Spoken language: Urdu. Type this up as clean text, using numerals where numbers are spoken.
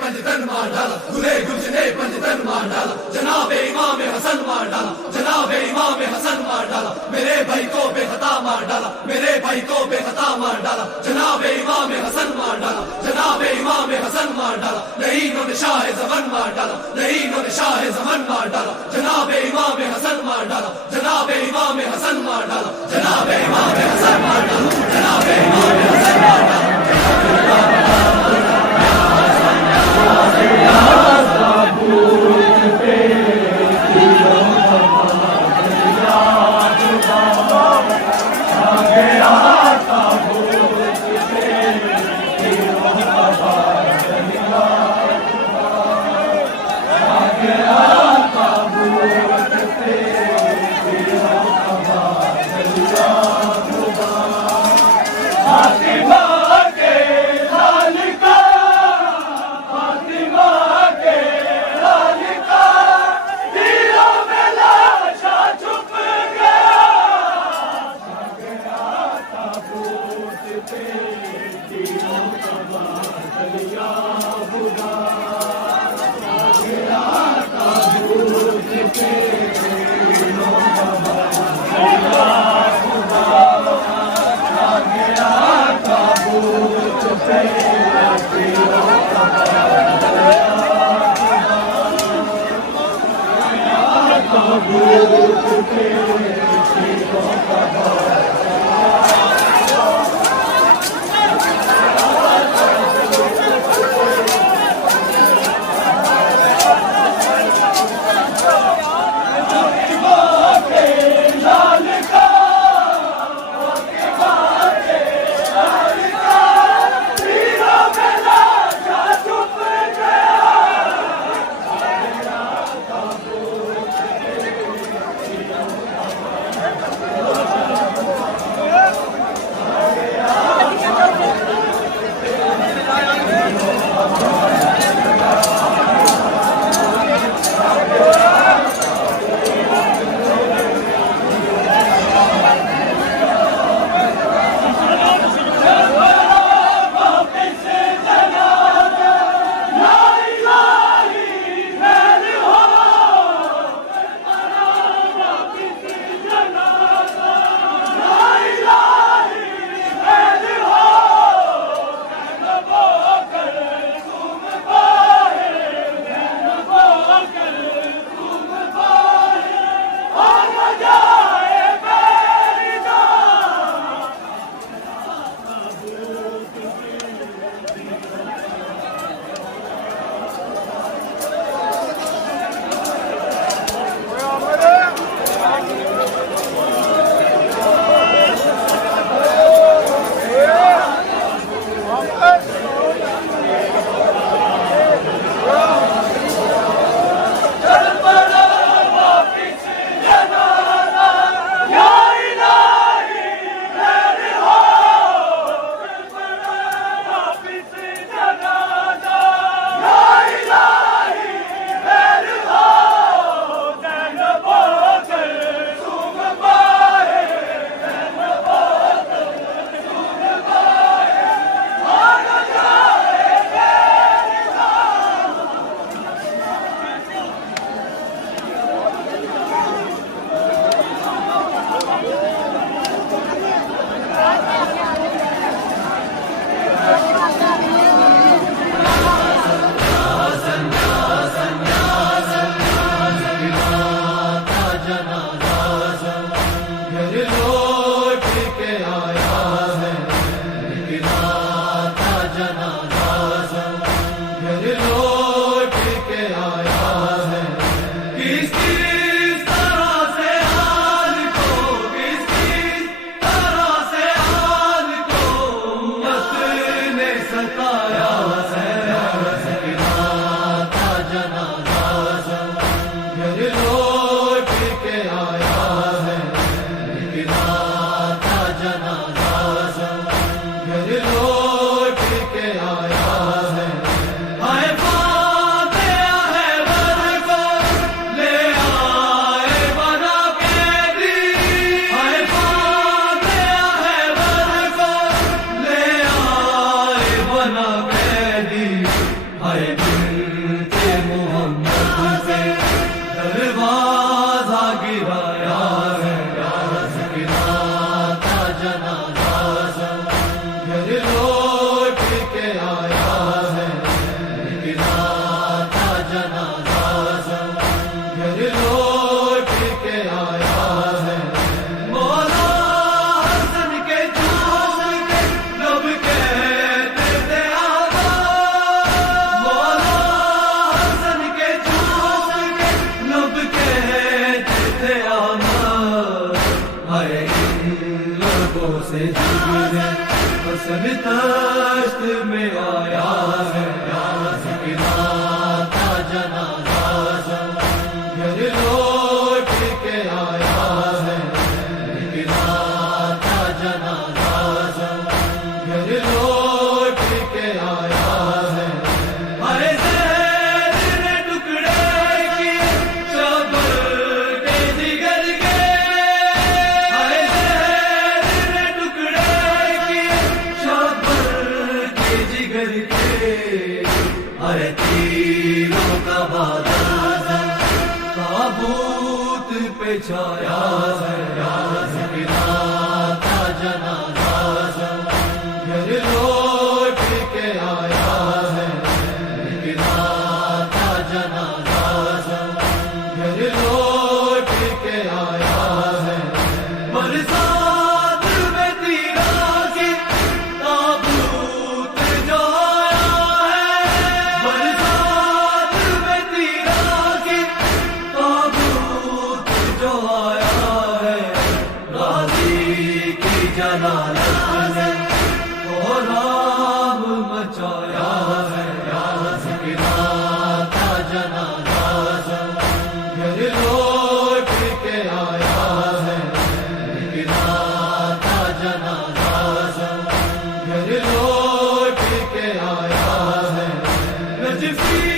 پنجتن مار ڈالا، دلہے گلش نے پنجتن مار ڈالا، جناب امام حسن مار ڈالا، جناب امام حسن مار ڈالا، میرے بھائی کو بے خطا مار ڈالا، میرے بھائی کو بے خطا مار ڈالا، جناب امام حسن مار ڈالا، جناب امام حسن مار ڈالا، نہیں انہوں نے شاہ زمن مار ڈالا، نہیں انہوں نے شاہ زمن مار ڈالا، جناب امام حسن مار ڈالا، جناب امام حسن مار ڈالا، جناب امام حسن مار ڈالا، جناب امام حسن مار ڈالا۔ سن دشت میں آیا ہے ذکرات کا جنازہ گھر لوٹ کے آیا ہے ذکرات کا جنازہ گھر لوٹ کے آیا ہے ہر زہر نے ٹکڑے کیے شبر کے جگر کے ہر زہر نے ٹکڑے کیے شبر کے جگر کے ہر تیروں کا بادل تابوت پہ چھایا ہے ذکرات کا جنازہ گھر لوٹ کے آیا ہے ذکرات کا جنازہ گھر لوٹ کے آیا ہے برسات میں تیرا کی تابوت جو آیا ہے برسات میں تیرا کی تابوت جو آیا ہے غازی کی جلالت نے غلام مچایا ہے ذکرات کا جنازہ گھر لوٹ کے آیا ہے ذکرات کا جنازہ گھر لوٹ کے آیا ہے نجفی